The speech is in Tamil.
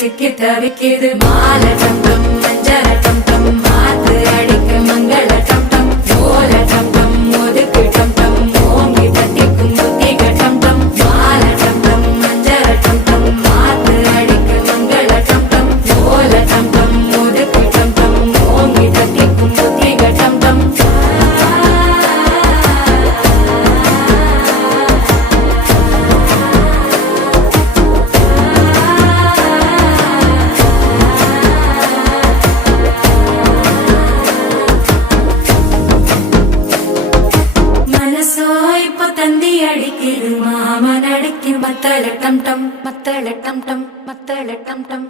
சிக்கி தவிக்கிது மால டம் டம் மஞ்சள டம் டம் மாத்து அடிக்க மங்கள டம் டம் ஓல டம் டம் ஒதுக்கு டம் டம் ஓங்கி தட்டிக்கும் புத்திக டம் டம் மால டம் டம் மஞ்சள டம் டம் மாத்து அடிக்க மங்கள டம் டம் ஓல டம் டம் ஒதுக்கு டம் டம் ஓங்கி தட்டிக்கும் புத்திக டம் டம் தந்தி அடிக்குது மாமன் அடிக்கும் மத்தள டம் டம் மத்தள டம் டம் மத்தள டம் டம்